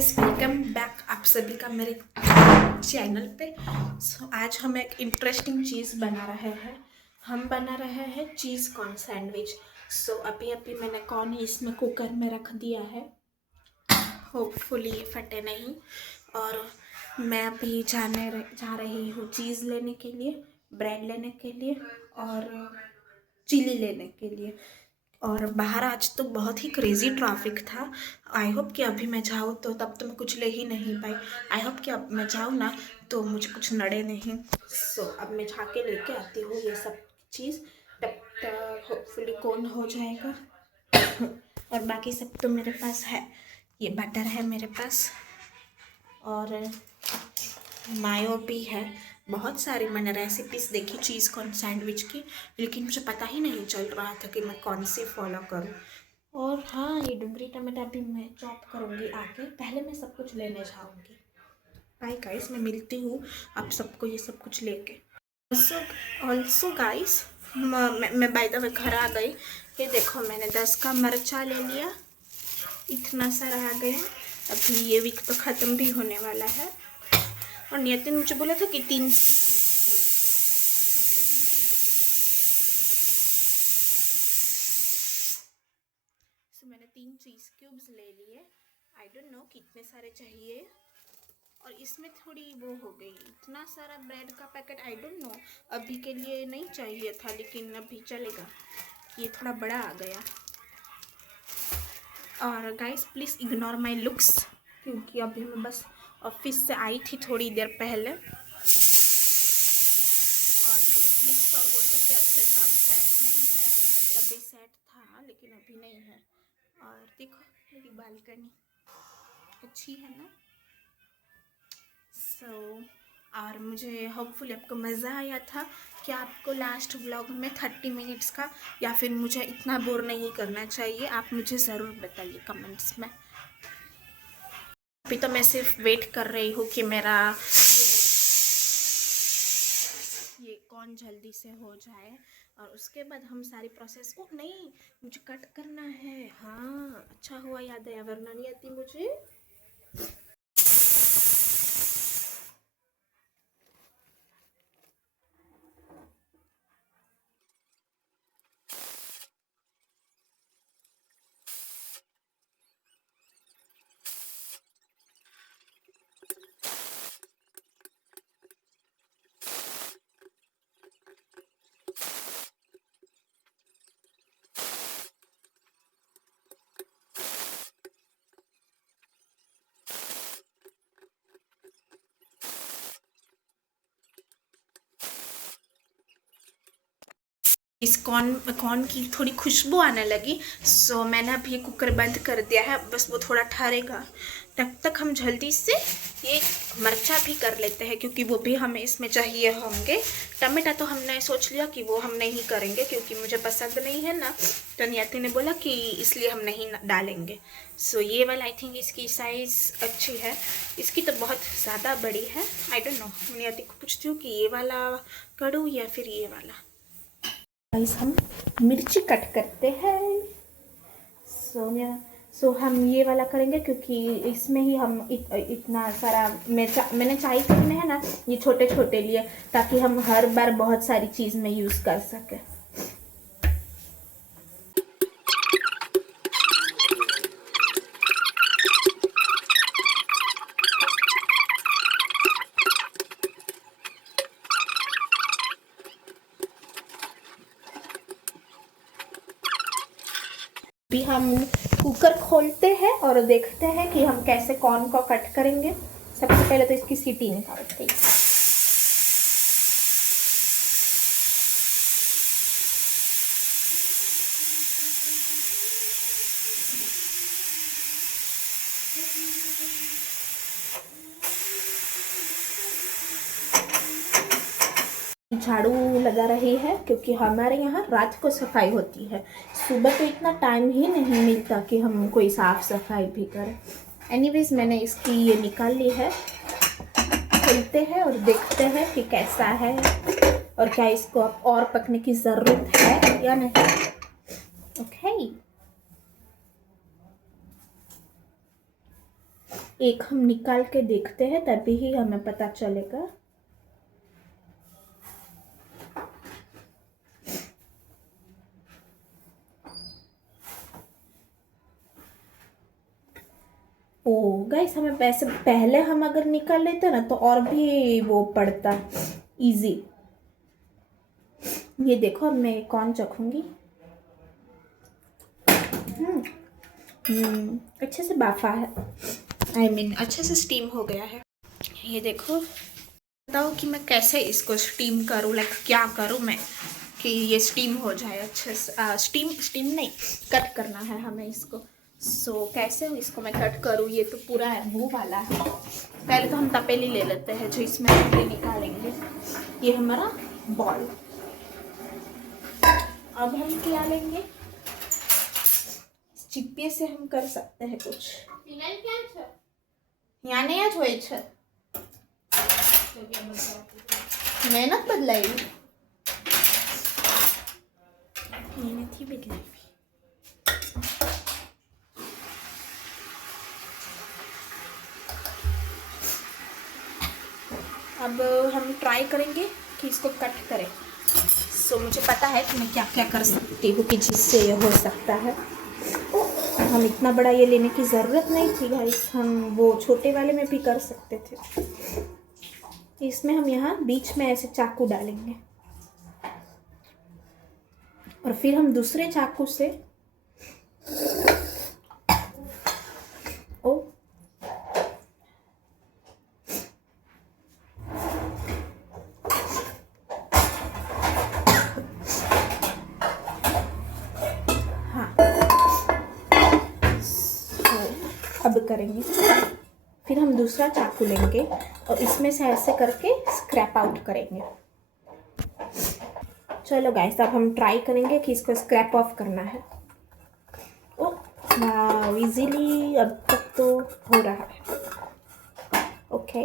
Guys, welcome back आप सभी का मेरे चैनल पे। आज हम एक इंटरेस्टिंग चीज़ बना रहे हैं। हम बना रहे हैं चीज़ कॉर्न सैंडविच। अभी अभी मैंने कॉर्न इसमें कुकर में रख दिया है। होपफुली ये फटे नहीं। और मैं अभी जा रही हूँ चीज़ लेने के लिए, ब्रेड लेने के लिए और चिली लेने के लिए। और बाहर आज तो बहुत ही क्रेज़ी ट्रैफिक था। आई होप कि अभी मैं जाऊँ तो तब तो मैं कुछ ले ही नहीं पाई। आई होप कि अब मैं जाऊँ ना तो मुझे कुछ नड़े नहीं। अब मैं जाके लेके आती हूँ ये सब चीज़। तब तक होपफुली कौन हो जाएगा। और बाकी सब तो मेरे पास है। ये बटर है मेरे पास और मायो भी है। बहुत सारी मैंने रेसिपीज़ देखी चीज़ कॉर्न सैंडविच की, लेकिन मुझे पता ही नहीं चल रहा था कि मैं कौन सी फॉलो करूं। और हाँ, ये डुंगरी टमाटर भी मैं चॉप करूँगी आके। पहले मैं सब कुछ लेने जाऊँगी। बाय गाइस, मैं मिलती हूँ आप सबको ये सब कुछ लेके। ऑल्सो गाइस, मैं बाय द वे घर आ गई। ये देखो, मैंने 10 का मिर्चा ले लिया। इतना सारा आ गया। अभी ये वीक तो ख़त्म भी होने वाला है। और नियति ने मुझे बोला था कि मैंने 3 चीज़ क्यूब्स ले लिए। आई डोंट नो कितने सारे चाहिए। और इसमें थोड़ी वो हो गई, इतना सारा ब्रेड का पैकेट। आई डोंट नो, अभी के लिए नहीं चाहिए था लेकिन अभी चलेगा। ये थोड़ा बड़ा आ गया। और guys please ignore my looks, क्योंकि अभी मैं बस ऑफिस से आई थी थोड़ी देर पहले। और मेरी क्लिप्स और वो सब के अच्छे से अब सेट नहीं है। तभी सेट था लेकिन अभी नहीं है। और देखो मेरी बालकनी अच्छी है ना। और मुझे होपफुली आपको मज़ा आया था। कि आपको लास्ट व्लॉग में 30 मिनट्स का या फिर मुझे इतना बोर नहीं करना चाहिए, आप मुझे ज़रूर बताइए कमेंट्स में। अभी तो मैं सिर्फ वेट कर रही हूँ कि मेरा ये कौन जल्दी से हो जाए। और उसके बाद हम सारी प्रोसेस को नहीं, मुझे कट करना है। हाँ, अच्छा हुआ याद है, वरना नहीं आती मुझे। इस कॉर्न की थोड़ी खुशबू आने लगी। मैंने अभी कुकर बंद कर दिया है, बस वो थोड़ा ठहरेगा। तब तक हम जल्दी से ये मिर्चा भी कर लेते हैं, क्योंकि वो भी हमें इसमें चाहिए होंगे। टमाटर तो हमने सोच लिया कि वो हम नहीं करेंगे, क्योंकि मुझे पसंद नहीं है ना। तो नियति ने बोला कि इसलिए हम नहीं डालेंगे। ये वाला आई थिंक इसकी साइज़ अच्छी है। इसकी तो बहुत ज़्यादा बड़ी है। आई डोंट नो, नियति को पूछती हूँ कि ये वाला करूँ या फिर ये वाला। गाइस, हम मिर्ची कट करते हैं। हम ये वाला करेंगे, क्योंकि इसमें ही हम इतना सारा मिर्चा मैंने चाहिए में है ना, ये छोटे छोटे लिए, ताकि हम हर बार बहुत सारी चीज़ में यूज़ कर सकें। अभी हम कुकर खोलते हैं और देखते हैं कि हम कैसे कॉर्न को कट करेंगे। सबसे पहले तो इसकी सीटी निकालते हैं। झाड़ू लगा रही है, क्योंकि हमारे यहाँ रात को सफाई होती है। सुबह तो इतना टाइम ही नहीं मिलता कि हम कोई साफ़ सफाई भी करें। एनीवेज, मैंने इसकी ये निकाल ली है। खोलते हैं और देखते हैं कि कैसा है और क्या इसको और पकने की ज़रूरत है या नहीं। ओके। एक हम निकाल के देखते हैं, तभी ही हमें पता चलेगा। ओ गाइस, हमें पैसे पहले हम अगर निकाल लेते ना तो और भी वो पड़ता इजी। ये देखो, अब मैं कौन चखूंगी। अच्छे से बाफा है, अच्छे से स्टीम हो गया है। ये देखो, बताओ कि मैं कैसे इसको स्टीम करूँ, लाइक क्या करूँ मैं कि ये स्टीम हो जाए अच्छे से। स्टीम नहीं, कट करना है हमें इसको। कैसे इसको मैं कट करूँ, ये तो पूरा है वो वाला है। पहले तो हम तपेली ले लेते हैं जो इसमें ये निकालेंगे। ये हमारा बॉल। अब हम क्या लेंगे, चिप्पे से हम कर सकते हैं कुछ। यहाँ नहीं आज હોય છે મહેનત બદલાવી ये नहीं बदलाई। अब हम ट्राई करेंगे कि इसको कट करें। मुझे पता है कि मैं क्या क्या कर सकती हूँ कि जिससे ये हो सकता है। हम इतना बड़ा ये लेने की ज़रूरत नहीं थी गाइस, हम वो छोटे वाले में भी कर सकते थे। इसमें हम यहाँ बीच में ऐसे चाकू डालेंगे और फिर हम दूसरे चाकू से ओ अब करेंगे। फिर हम दूसरा चाकू लेंगे और इसमें से ऐसे करके स्क्रैप आउट करेंगे। चलो गाइस, अब हम ट्राई करेंगे कि इसको स्क्रैप ऑफ करना है। ओ वाह, इजीली अब तक तो हो रहा है। ओके,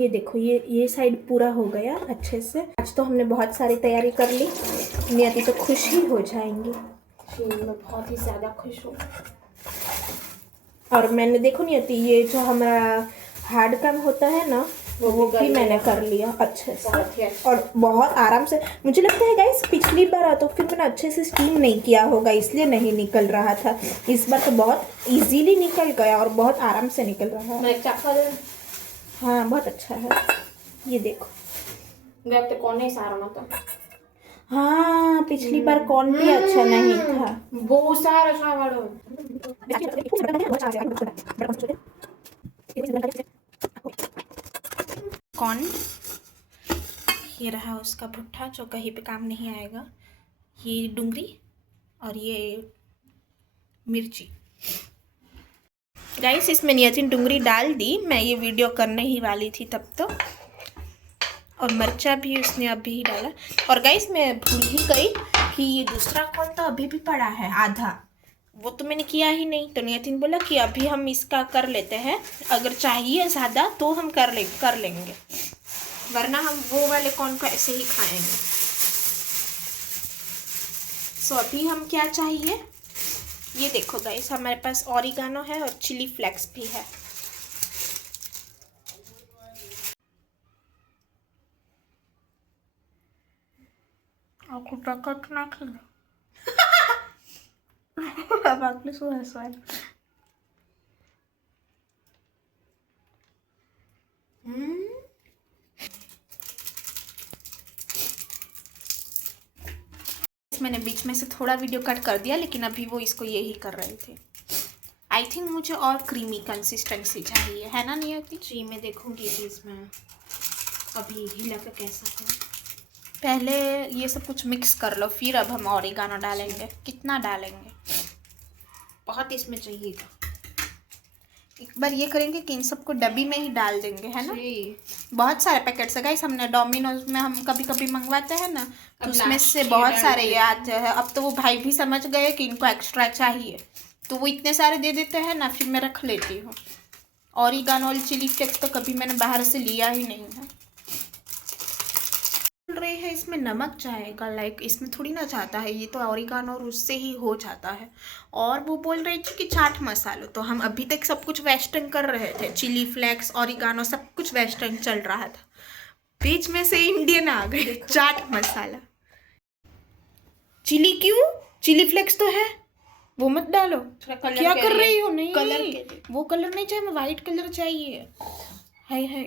ये देखो, ये साइड पूरा हो गया अच्छे से। आज तो हमने बहुत सारी तैयारी कर ली। नियति तो खुश ही हो जाएंगी, मैं बहुत ही ज़्यादा खुश हूँ। और मैंने देखो नियति, ये जो हमारा हार्ड काम होता है ना वो भी मैंने कर लिया अच्छे से और बहुत आराम से। मुझे लगता है गाइस पिछली बार तो फिर मैंने अच्छे से स्टीम नहीं किया होगा, इसलिए नहीं निकल रहा था। इस बार तो बहुत इजीली निकल गया और बहुत आराम से निकल रहा है। हाँ, बहुत अच्छा है। ये देखो, तो कौन है सारा मतलब। हाँ, पिछली बार कौन भी अच्छा नहीं था। वो सारा कौन, ये रहा उसका भुट्टा जो कहीं पे काम नहीं आएगा। ये डुंगरी और ये मिर्ची। गाइस, इसमें नियतिन डुंगरी डाल दी, मैं ये वीडियो करने ही वाली थी तब तो। और मिर्चा भी उसने अभी ही डाला। और गाइस, मैं भूल ही गई कि ये दूसरा कौन तो अभी भी पड़ा है आधा, वो तो मैंने किया ही नहीं। तो नियतिन बोला कि अभी हम इसका कर लेते हैं, अगर चाहिए ज़्यादा तो हम कर लेंगे, वरना हम वो वाले कौन को ऐसे ही खाएंगे। अभी हम क्या चाहिए, ये देखो गाइस, हमारे पास ऑरिगानो है और चिली फ्लेक्स भी है। aku takut lagi. Bagus suara. मैंने बीच में से थोड़ा वीडियो कट कर दिया, लेकिन अभी वो इसको यही कर रहे थे। आई थिंक मुझे और क्रीमी कंसिस्टेंसी चाहिए, है ना नियति जी। मैं देखूंगी कि इसमें अभी हिला का कैसा है। पहले ये सब कुछ मिक्स कर लो, फिर अब हम ऑरिगानो डालेंगे। कितना डालेंगे, बहुत इसमें चाहिएगा। एक बार ये करेंगे कि इन सबको डब्बी में ही डाल देंगे, है ना। बहुत सारे पैकेट्स है गाइस, हमने डोमिनोज में हम कभी कभी मंगवाते हैं ना, तो उसमें से बहुत सारे ये आते हैं। अब तो वो भाई भी समझ गए कि इनको एक्स्ट्रा चाहिए, तो वो इतने सारे दे देते हैं ना, फिर मैं रख लेती हूँ। ऑरिगानो और चिली फ्लेक्स तो कभी मैंने बाहर से लिया ही नहीं है। रहे हैं इसमें नमक जाएगा, लाइक इसमें थोड़ी ना जाता है, ये तो ऑरिगानो और उससे ही हो जाता है। और वो बोल रही थी कि चाट मसाला, तो हम अभी तक सब कुछ वेस्टर्न कर रहे थे, चिली फ्लेक्स ऑरिगानो सब कुछ वेस्टर्न चल रहा था, बीच में से इंडियन आ गए चाट मसाला। चिली क्यों, चिली फ्लेक्स तो है, वो मत डालो। क्या कर रही हो? नहीं कलर के, वो कलर नहीं चाहिए, वाइट कलर चाहिए। है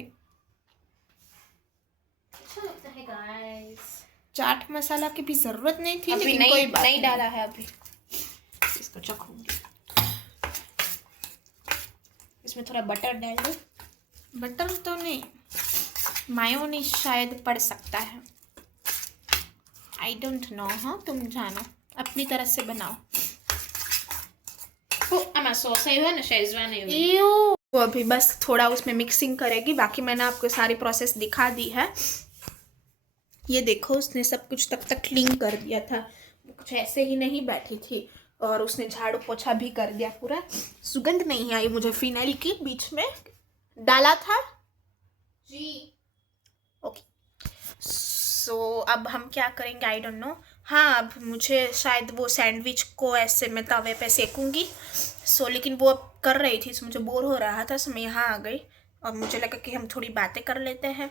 चाट मसाला की भी जरूरत नहीं थी, लेकिन कोई बात नहीं डाला है। अभी इसको चखूंगी। इसमें थोड़ा बटर डाल दो। बटर तो नहीं, मायोनीज शायद पड़ सकता है, आई डोंट नो। हाँ तुम जानो, अपनी तरह से बनाओ। सॉस है ना, शेजवान है वो अभी बस थोड़ा उसमें मिक्सिंग करेगी, बाकी मैंने आपको सारी प्रोसेस दिखा दी है। ये देखो, उसने सब कुछ तक क्लीन कर दिया था, कुछ ऐसे ही नहीं बैठी थी, और उसने झाड़ू पोछा भी कर दिया पूरा। सुगंध नहीं आई मुझे फिनाइल की, बीच में डाला था जी। ओके, सो अब हम क्या करेंगे आई डोंट नो। हाँ, अब मुझे शायद वो सैंडविच को ऐसे मैं तवे पे सेकूंगी। लेकिन वो कर रही थी, मुझे बोर हो रहा था, मैं यहाँ आ गई और मुझे लगा कि हम थोड़ी बातें कर लेते हैं।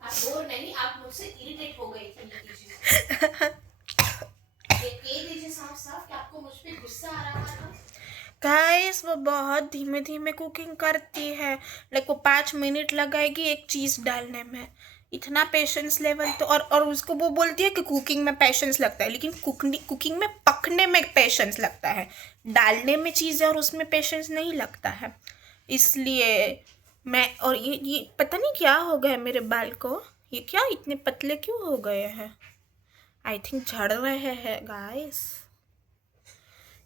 आप बोर नहीं, आप मुझसे इरिटेट हो गई थी। ये कह दीजिए साफ साफ कि आपको मुझ पे गुस्सा आ रहा था। गाइस, वो बहुत धीमे धीमे कुकिंग करती है, लाइक वो 5 मिनट लगाएगी एक चीज़ डालने में। इतना पेशेंस लेवल तो, और उसको वो बोलती है कि कुकिंग में पेशेंस लगता है, लेकिन कुकिंग में पकने में पेशेंस लगता है, डालने में चीज़ें और उसमें पेशेंस नहीं लगता है। इसलिए मैं, और ये पता नहीं क्या हो गया मेरे बाल को, ये क्या इतने पतले क्यों हो गए हैं? आई थिंक झड़ रहे हैं गाइस।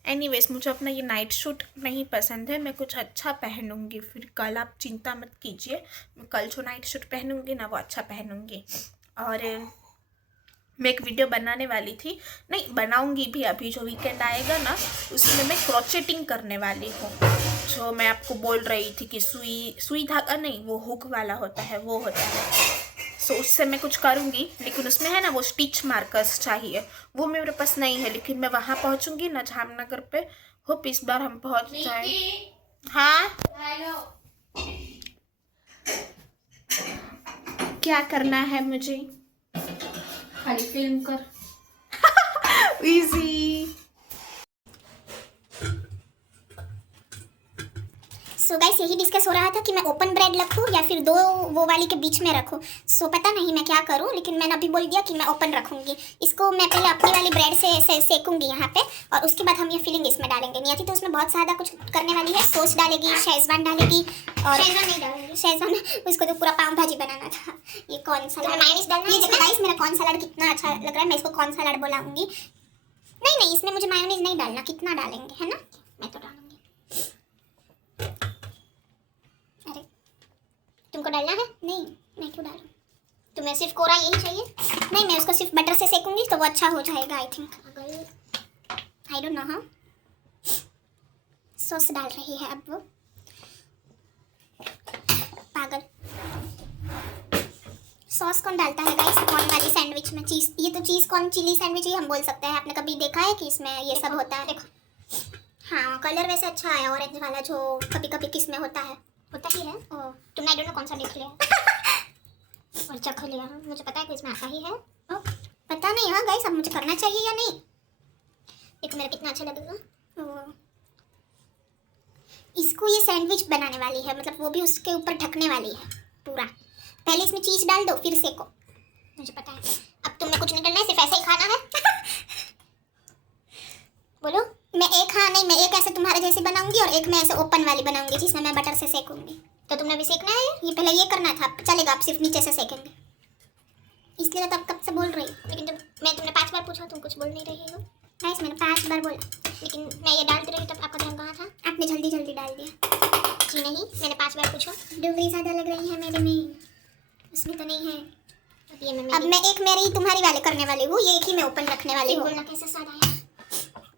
एनीवेज, मुझे अपना ये नाइट सूट नहीं पसंद है, मैं कुछ अच्छा पहनूंगी फिर कल, आप चिंता मत कीजिए। मैं कल जो नाइट सूट पहनूंगी ना, वो अच्छा पहनूंगी। और मैं एक वीडियो बनाने वाली थी, नहीं बनाऊंगी भी, अभी जो वीकेंड आएगा ना उसमें मैं क्रोचेटिंग करने वाली हूँ। जो मैं आपको बोल रही थी कि सुई धागा नहीं, वो हुक वाला होता है, वो होता है। सो उससे मैं कुछ करूँगी, लेकिन उसमें है ना वो स्टिच मार्कर्स चाहिए, वो मेरे पास नहीं है, लेकिन मैं वहाँ पहुँचूँगी ना जामनगर पे, होप इस बार हम पहुँच जाए। हाँ, क्या करना है मुझे? खाली फिल्म कर। इजी। सो गाइस, यही डिस्कस हो रहा था कि मैं ओपन ब्रेड रखूँ या फिर दो वो वाली के बीच में रखूँ। सो पता नहीं मैं क्या करूँ, लेकिन मैंने अभी बोल दिया कि मैं ओपन रखूँगी। इसको मैं पहले अपनी वाली ब्रेड से सेकूँगी यहाँ पे, और उसके बाद हम ये फिलिंग इसमें डालेंगे। नियति तो उसमें बहुत ज़्यादा कुछ करने वाली है, सॉस डालेगी, शेजवान डालेगी, और शेजवान नहीं डालेंगे, शेजवान उसको तो पूरा पाव भाजी बनाना था। ये कॉर्न सलाद, मायोनीज डालना। ये देखो गाइस, मेरा कॉर्न सलाद कितना अच्छा लग रहा है, मैं इसको कॉर्न सलाद बुलाऊंगी। नहीं, इसमें मुझे मायोनीज नहीं डालना, कितना डालेंगे, है ना? मैं तो डालूंगी। तुमको डालना है? नहीं, मैं क्यों डालूं? तुम्हें सिर्फ कोरा यही चाहिए? नहीं, मैं उसको सिर्फ बटर से सेकूंगी तो वो अच्छा हो जाएगा I think. I don't know. हाँ, सॉस डाल रही है अब वो, पागल। सॉस कौन डालता है गाइस कॉर्न वाली सैंडविच में? चीज़, ये तो चीज़ कॉर्न चिली सैंडविच ही हम बोल सकते हैं। आपने कभी देखा है कि इसमें ये सब होता है? देखो, हाँ कलर वैसे अच्छा है, ऑरेंज वाला जो कभी कभी किस में होता ही है। ओह, तुमने आई डोंट नो कौन सा देख लिया और चख लिया। मुझे पता है कि इसमें आता ही है। ओह, पता नहीं। हाँ गाइस, अब मुझे करना चाहिए या नहीं? देखो मेरा कितना अच्छा लगेगा। ओह, इसको ये सैंडविच बनाने वाली है, मतलब वो भी उसके ऊपर ढकने वाली है पूरा। पहले इसमें चीज़ डाल दो, फिर सेको, मुझे पता है। अब तुम्हें कुछ नहीं करना है, सिर्फ ऐसे ही खाना है। बोलो, मैं एक ऐसे तुम्हारे जैसे बनाऊंगी और एक मैं ऐसे ओपन वाली बनाऊंगी जिसमें मैं बटर से सेकूंगी। तो तुमने भी सेकना है, ये पहले ये करना था, चलेगा? आप सिर्फ नीचे से सेकेंगे, इसलिए तो आप कब से बोल रही। लेकिन जब तुमने 5 बार पूछा, तुम कुछ बोल नहीं रही हो। गाइस, मैंने 5 बार बोला, लेकिन मैं ये डालती रही, तब आपका ध्यान कहाँ था? आपने जल्दी डाल दिया। जी नहीं, मैंने 5 बार पूछा। डुबरी ज़्यादा लग रही है मेरे में, उसमें तो नहीं है। अब मैं एक मेरी तुम्हारी वाले करने वाली हूँ, ये एक ही मैं ओपन रखने वाली हूँ। बोलना कैसे स्वाद आया?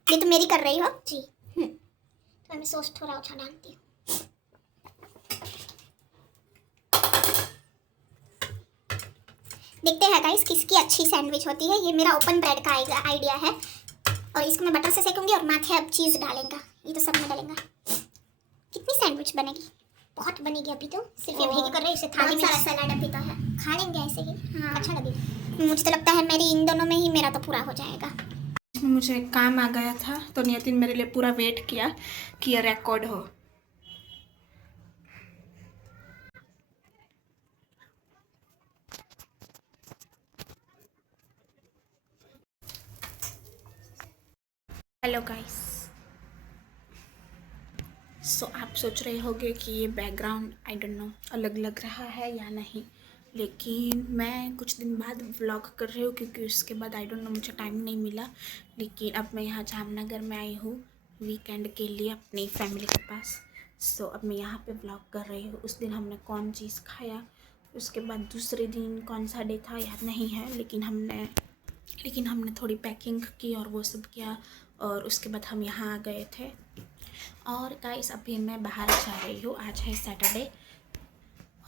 ये तो मेरी कर रही हो जी। तो मैं सॉस थोड़ा अच्छा डालती हूँ। देखते हैं गाइस किसकी अच्छी सैंडविच होती है। ये मेरा ओपन ब्रेड का आइडिया है और इसको मैं बटर से सेकूंगी और माथे अब चीज़ डालेंगे। ये तो सब में डालेंगे। कितनी सैंडविच बनेगी? बहुत बनेगी। अभी तो सिर्फ ये भेगी कर रहे हैं, इसे थाली में सारा सलाद अभी तो है, खा लेंगे ऐसे ही। हाँ अच्छा लगेगा। मुझे तो लगता है मेरी इन दोनों में ही मेरा तो पूरा हो जाएगा। मुझे काम आ गया था तो नियतिन मेरे लिए पूरा वेट किया कि ये रिकॉर्ड हो। हेलो गाइस, सो आप सोच रहे होंगे कि ये बैकग्राउंड आई डोंट नो अलग लग रहा है या नहीं, लेकिन मैं कुछ दिन बाद व्लॉग कर रही हूँ क्योंकि उसके बाद आई डोंट नो मुझे टाइम नहीं मिला। लेकिन अब मैं यहाँ जामनगर में आई हूँ वीकेंड के लिए अपनी फैमिली के पास। सो अब मैं यहाँ पे व्लॉग कर रही हूँ। उस दिन हमने कौन चीज़ खाया, उसके बाद दूसरे दिन कौन सा डे था याद नहीं है, लेकिन हमने थोड़ी पैकिंग की और वो सब किया और उसके बाद हम यहाँ आ गए थे। और गाइस अभी मैं बाहर जा रही हूँ, आज है सैटरडे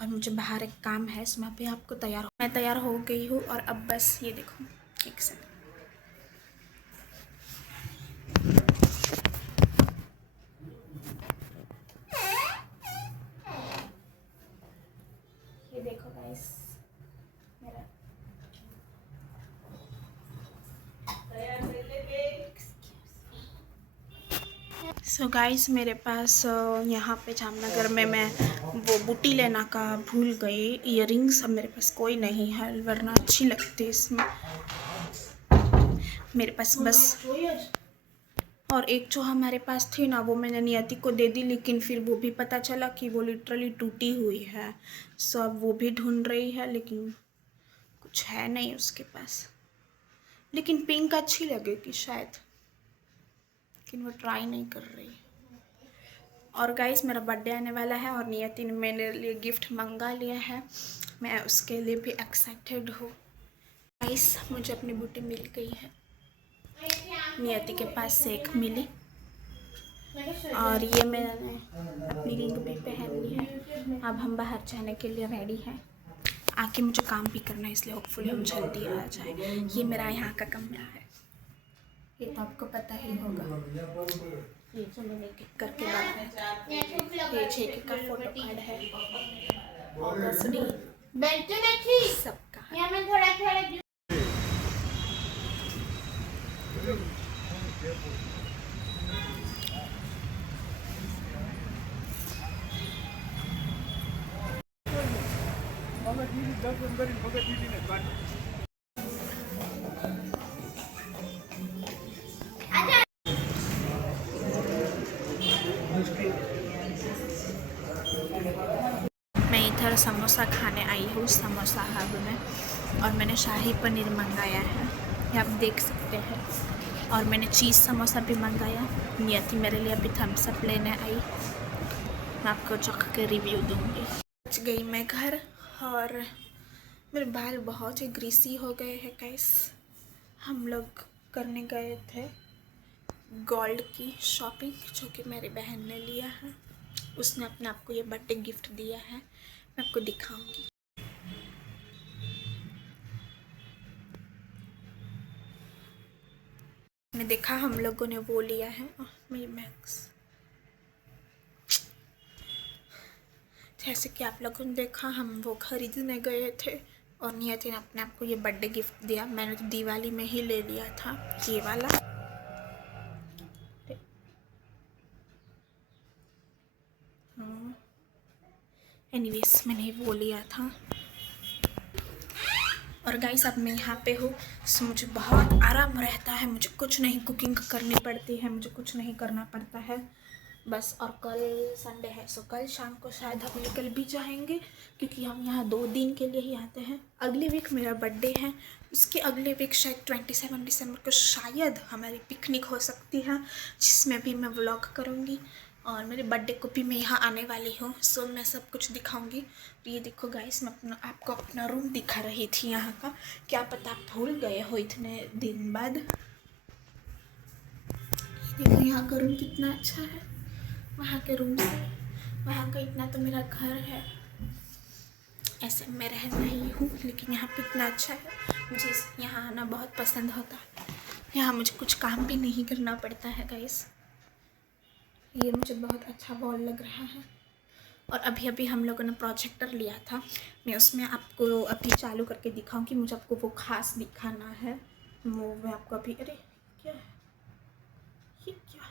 और मुझे बाहर एक काम है। इसमें अभी आपको मैं तैयार हो गई हूँ और अब बस ये देखो एक सेकंड, ये देखो गाइस मेरा सो गाइस मेरे पास यहाँ पे जामनगर में मैं वो बूटी लेना का भूल गई। इयररिंग्स अब मेरे पास कोई नहीं है, वरना अच्छी लगती इसमें। मेरे पास बस और एक जो हमारे पास थी ना वो मैंने नियति को दे दी, लेकिन फिर वो भी पता चला कि वो लिटरली टूटी हुई है। सो अब वो भी ढूंढ रही है लेकिन कुछ है नहीं उसके पास। लेकिन पिंक अच्छी लगेगी शायद, लेकिन वो ट्राई नहीं कर रही। और गाइस मेरा बर्थडे आने वाला है और नियति ने मेरे लिए गिफ्ट मंगा लिया है, मैं उसके लिए भी एक्साइटेड हूँ। गाइस मुझे अपनी बूटी मिल गई है, नियति के पास से एक मिली और ये मैंने अपनी रिंग भी पहन ली है। अब हम बाहर जाने के लिए रेडी हैं। आके मुझे काम भी करना है, इसलिए होपफुली हम जल्दी आ जाए। ये मेरा यहाँ का कमरा है, ये तो आपको पता ही होगा। ये जो मैंने किक करके रखा है, ये जेके का फोटो कार्ड है और सबका। मैं इधर समोसा खाने आई हूँ, समोसा हब में, और मैंने शाही पनीर मंगाया है, ये आप देख सकते हैं। और मैंने चीज़ समोसा भी मंगाया। नियति मेरे लिए अभी थम्स अप लेने आई, मैं आपको चख के रिव्यू दूँगी। पहुँच गई मैं घर और मेरे बाल बहुत ही ग्रीसी हो गए हैं गाइस। हम लोग करने गए थे गोल्ड की शॉपिंग, जो कि मेरी बहन ने लिया है। उसने अपने आप को ये बर्थडे गिफ्ट दिया है, मैं आपको दिखाऊंगी। मैंने देखा हम लोगों ने वो लिया है मेरी मैक्स, जैसे कि आप लोगों ने देखा हम वो खरीदने गए थे और नियति ने अपने आप को ये बर्थडे गिफ्ट दिया। मैंने तो दिवाली में ही ले लिया था ये वाला। एनीवेज मैंने वो लिया था। और गाइस अब मैं यहाँ पे हूँ, सो मुझे बहुत आराम रहता है, मुझे कुछ नहीं कुकिंग करनी पड़ती है, मुझे कुछ नहीं करना पड़ता है बस। और कल संडे है, सो कल शाम को शायद हम निकल भी जाएंगे क्योंकि हम यहाँ 2 दिन के लिए ही आते हैं। अगले वीक मेरा बर्थडे है, उसके अगले वीक शायद 27 दिसंबर को शायद हमारी पिकनिक हो सकती है, जिसमें भी मैं व्लॉग करूँगी। और मेरे बर्थडे को भी मैं यहाँ आने वाली हूँ, सो मैं सब कुछ दिखाऊंगी। तो ये देखो गाइस, मैं आपको अपना रूम दिखा रही थी यहाँ का, क्या पता आप भूल गए हो इतने दिन बाद। ये देखो यहाँ का रूम कितना अच्छा है, वहाँ के रूम से वहाँ का इतना तो मेरा घर है। ऐसे मैं रह रही हूँ, लेकिन यहाँ पे इतना अच्छा है, मुझे यहाँ आना बहुत पसंद होता है। यहाँ मुझे कुछ काम भी नहीं करना पड़ता है गाइस। ये मुझे बहुत अच्छा वॉल लग रहा है। और अभी अभी हम लोगों ने प्रोजेक्टर लिया था, मैं उसमें आपको अभी चालू करके दिखाऊंगी। मुझे आपको वो खास दिखाना है, वो मैं आपको अभी। अरे क्या है ये, क्या है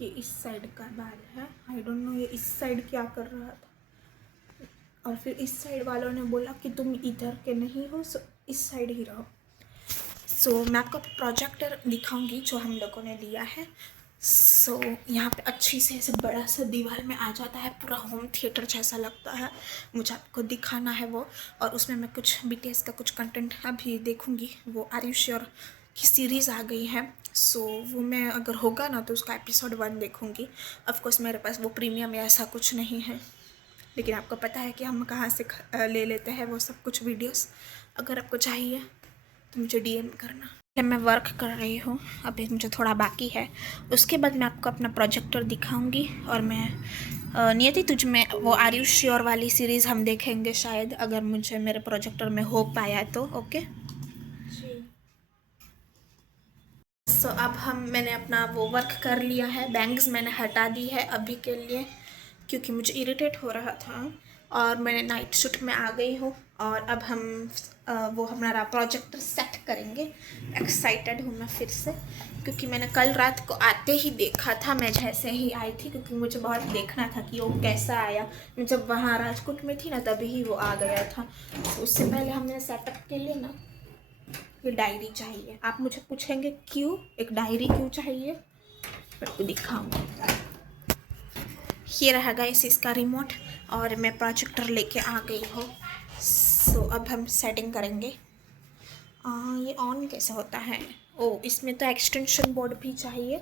ये? इस साइड का बाल है, आई डोंट नो ये इस साइड क्या कर रहा था। और फिर इस साइड वालों ने बोला कि तुम इधर के नहीं हो, सो इस साइड ही रहो। सो मैं आपको प्रोजेक्टर दिखाऊंगी जो हम लोगों ने लिया है। सो यहाँ पे अच्छी से ऐसे बड़ा सा दीवार में आ जाता है, पूरा होम थिएटर जैसा लगता है। मुझे आपको दिखाना है वो। और उसमें मैं कुछ BTS का कुछ कंटेंट अभी देखूँगी। वो आर यू श्योर की सीरीज़ आ गई है, सो वो मैं अगर होगा ना तो उसका एपिसोड 1 देखूँगी। ऑफकोर्स मेरे पास वो प्रीमियम या ऐसा कुछ नहीं है, लेकिन आपको पता है कि हम कहाँ से ले लेते हैं वो सब कुछ वीडियोस। अगर आपको चाहिए तो मुझे DM करना। मैं वर्क कर रही हूँ, अभी मुझे थोड़ा बाकी है, उसके बाद मैं आपको अपना प्रोजेक्टर दिखाऊंगी। और मैं नियति तुझ में वो आर यू श्योर वाली सीरीज़ हम देखेंगे शायद, अगर मुझे मेरे प्रोजेक्टर में हो पाया तो। ओके सो अब मैंने अपना वो वर्क कर लिया है। बैंग्स मैंने हटा दी है अभी के लिए, क्योंकि मुझे इरिटेट हो रहा था। और मैंने नाइट शूट में आ गई हूँ, और अब हम वो हमारा प्रोजेक्टर सेट करेंगे। एक्साइटेड हूँ मैं फिर से, क्योंकि मैंने कल रात को आते ही देखा था, मैं जैसे ही आई थी, क्योंकि मुझे बहुत देखना था कि वो कैसा आया। मैं जब वहाँ राजकोट में थी ना तभी ही वो आ गया था। तो उससे पहले हमने सेटअप के लिए ना ये डायरी चाहिए। आप मुझे पूछेंगे क्यों एक डायरी क्यों चाहिए, मैं आपको दिखाऊंगी। ये रहा गाइस इसका रिमोट, और मैं प्रोजेक्टर लेके आ गई हूँ। सो अब हम सेटिंग करेंगे। ये ऑन कैसे होता है? ओ, इसमें तो एक्सटेंशन बोर्ड भी चाहिए,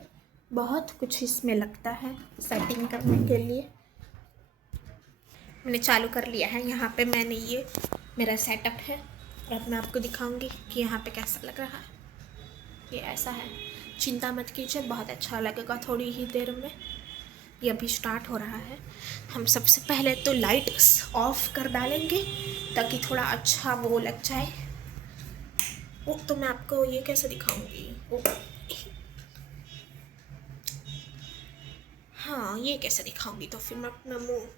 बहुत कुछ इसमें लगता है सेटिंग करने के लिए। मैंने चालू कर लिया है। यहाँ पे मैंने ये मेरा सेटअप है, और अब मैं आपको दिखाऊंगी कि यहाँ पे कैसा लग रहा है। ये ऐसा है, चिंता मत कीजिए, बहुत अच्छा लगेगा थोड़ी ही देर में। ये अभी स्टार्ट हो रहा है। हम सबसे पहले तो लाइट्स ऑफ कर डालेंगे ताकि थोड़ा अच्छा वो लग जाए। ओ, तो मैं आपको ये कैसे दिखाऊंगी? ओ, हाँ, ये कैसे दिखाऊंगी? तो फिर मैं अपना मुंह,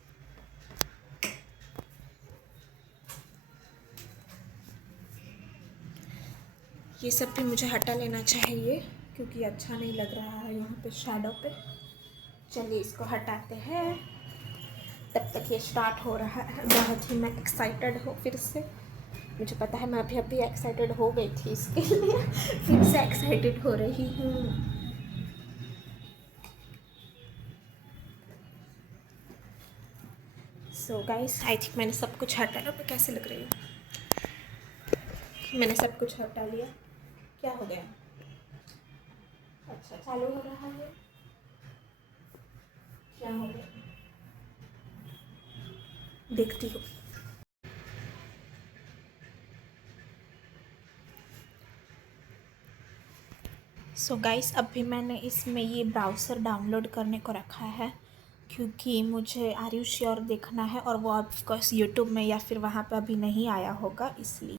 ये सब भी मुझे हटा लेना चाहिए, क्योंकि अच्छा नहीं लग रहा है यहाँ पे शैडो पे। चलिए इसको हटाते हैं, तब तक ये स्टार्ट हो रहा है। बहुत ही मैं एक्साइटेड हूँ फिर से। मुझे पता है मैं अभी एक्साइटेड हो गई थी इसके लिए, फिर से एक्साइटेड हो रही हूँ। सो गाइस, आई थिंक मैंने सब कुछ हटा लिया। कैसे लग रही है? मैंने सब कुछ हटा लिया। क्या हो गया? अच्छा, चालू हो रहा है। क्या हो गया देखती हूँ। सो गाइस, अभी मैंने इसमें ये ब्राउज़र डाउनलोड करने को रखा है, क्योंकि मुझे आर यू श्योर देखना है, और वो ऑफकोर्स यूट्यूब में या फिर वहाँ पे अभी नहीं आया होगा, इसलिए।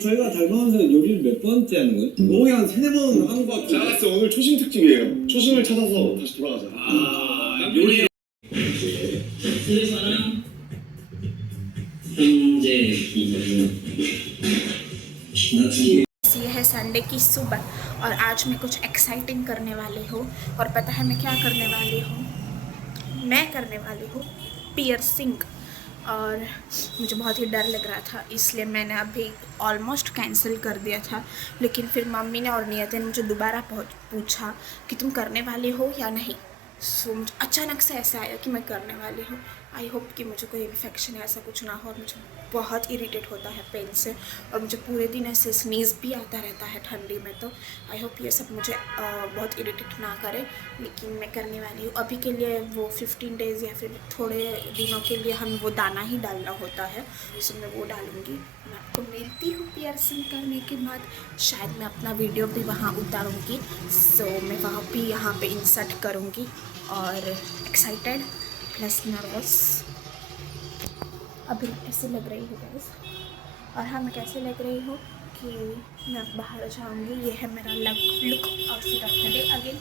저희가 달방에서 요리를 몇 번째 하는 거예요? 거의 한 3-4번 한 것 같아요. 알았어, 오늘 초심 특집이에요. 초심을 찾아서 다시 돌아가자. 요리 사람 현재 ये है संडे की सुबह, और आज मैं कुछ एक्साइटिंग करने वाली हूँ। और पता है मैं क्या करने वाली हूँ? मैं करने वाली हूँ पियर्सिंग। और मुझे बहुत ही डर लग रहा था, इसलिए मैंने अभी ऑलमोस्ट कैंसिल कर दिया था। लेकिन फिर मम्मी ने और नियति ने मुझे दोबारा पूछा कि तुम करने वाली हो या नहीं। सो मुझे अचानक से ऐसा आया कि मैं करने वाली हूँ। आई होप कि मुझे कोई इन्फेक्शन ऐसा कुछ ना हो। और मुझे बहुत इरिटेट होता है पेन से, और मुझे पूरे दिन ऐसे स्नीज़ भी आता रहता है ठंडी में। तो आई होप ये सब मुझे बहुत इरिटेट ना करे, लेकिन मैं करने वाली हूँ। अभी के लिए वो 15 डेज़ या फिर थोड़े दिनों के लिए हम वो दाना ही डालना होता है, सो मैं वो डालूँगी। मैं आपको मिलती हूँ पियर्सिंग करने के बाद। शायद मैं अपना वीडियो भी वहाँ उतारूँगी, सो मैं वहाँ भी यहाँ पे इंसर्ट करूँगी। और एक्साइटेड प्लस नर्वस अभी ऐसे लग रही हूँ गाइस। और हाँ, मैं कैसे लग रही हूँ कि मैं बाहर जाऊँगी। ये है मेरा look outfit of the day. Again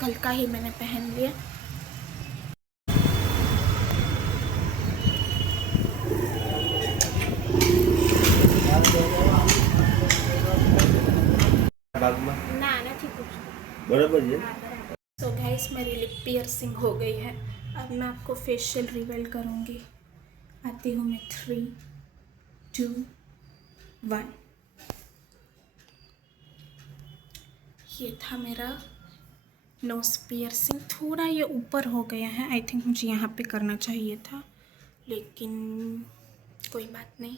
कल का ही मैंने पहन लिया। ना नहीं कुछ बराबर है। सो गाइस, मेरी लिप पियर्सिंग हो गई है। अब मैं आपको फेशियल रिवील करूँगी। आती हूँ मैं 3, 2, 1। ये था मेरा नोज पियर्सिंग। थोड़ा ये ऊपर हो गया है, आई थिंक मुझे यहाँ पे करना चाहिए था, लेकिन कोई बात नहीं,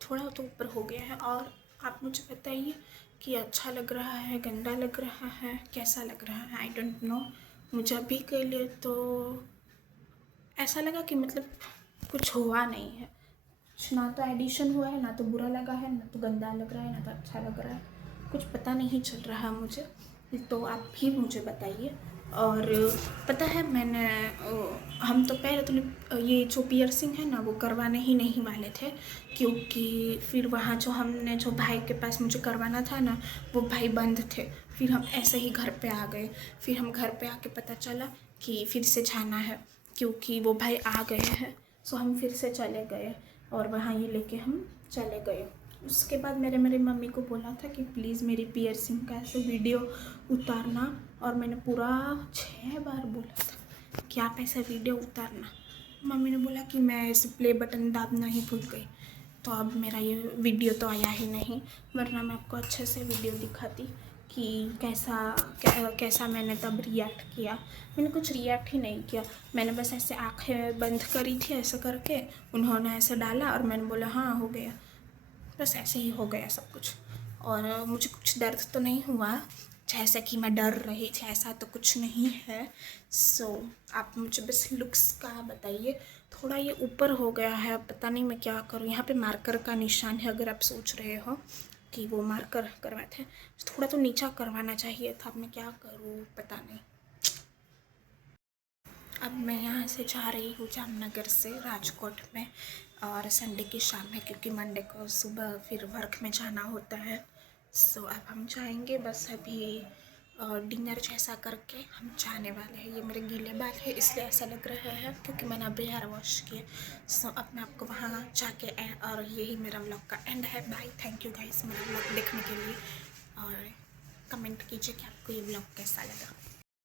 थोड़ा तो ऊपर हो गया है। और आप मुझे बताइए कि अच्छा लग रहा है, गंदा लग रहा है, कैसा लग रहा है, आई डोंट नो। मुझे अभी के लिए तो ऐसा लगा कि मतलब कुछ हुआ नहीं है, कुछ ना तो एडिशन हुआ है, ना तो बुरा लगा है, ना तो गंदा लग रहा है, ना तो अच्छा लग रहा है। कुछ पता नहीं चल रहा मुझे, तो आप भी मुझे बताइए। और पता है मैंने हम तो पहले तो ये जो पियर्सिंग है ना वो करवाने ही नहीं वाले थे, क्योंकि फिर वहाँ जो हमने जो भाई के पास मुझे करवाना था ना, वो भाई बंद थे। फिर हम ऐसे ही घर पे आ गए। फिर हम घर पे आके पता चला कि फिर से जाना है, क्योंकि वो भाई आ गए हैं। सो हम फिर से चले गए और वहाँ ये लेके हम चले गए। उसके बाद मेरी मम्मी को बोला था कि प्लीज़ मेरी पियर्सिंग का ऐसे वीडियो उतारना, और मैंने पूरा 6 बार बोला था कि आप ऐसा वीडियो उतारना। मम्मी ने बोला कि मैं ऐसे प्ले बटन दाबना ही भूल गई। तो अब मेरा ये वीडियो तो आया ही नहीं, वरना मैं आपको अच्छे से वीडियो दिखाती कि कैसा मैंने तब रिएक्ट किया। मैंने कुछ रिएक्ट ही नहीं किया, मैंने बस ऐसे आंखें बंद करी थी ऐसे करके, उन्होंने ऐसे डाला और मैंने बोला हाँ हो गया, बस ऐसे ही हो गया सब कुछ। और मुझे कुछ दर्द तो नहीं हुआ, जैसे कि मैं डर रही थी ऐसा तो कुछ नहीं है। सो आप मुझे बस लुक्स का बताइए। थोड़ा ये ऊपर हो गया है, पता नहीं मैं क्या करूँ। यहाँ पे मार्कर का निशान है, अगर आप सोच रहे हो कि वो मार्कर करवाते हैं, थोड़ा तो नीचा करवाना चाहिए था। अब मैं क्या करूँ पता नहीं। अब मैं यहाँ से जा रही हूँ जामनगर से राजकोट में, और संडे की शाम है क्योंकि मंडे को सुबह फिर वर्क में जाना होता है। सो अब हम जाएंगे, बस अभी डिनर जैसा करके हम जाने वाले हैं। ये मेरे गीले बाल है इसलिए ऐसा लग रहा है क्योंकि मैंने अभी हेयर वॉश किए। सो अब मैं आपको वहाँ जाके और यही मेरा व्लॉग का एंड है। बाय, थैंक यू गाइस मेरा व्लॉग देखने के लिए, और कमेंट कीजिए कि आपको ये व्लॉग कैसा लगा।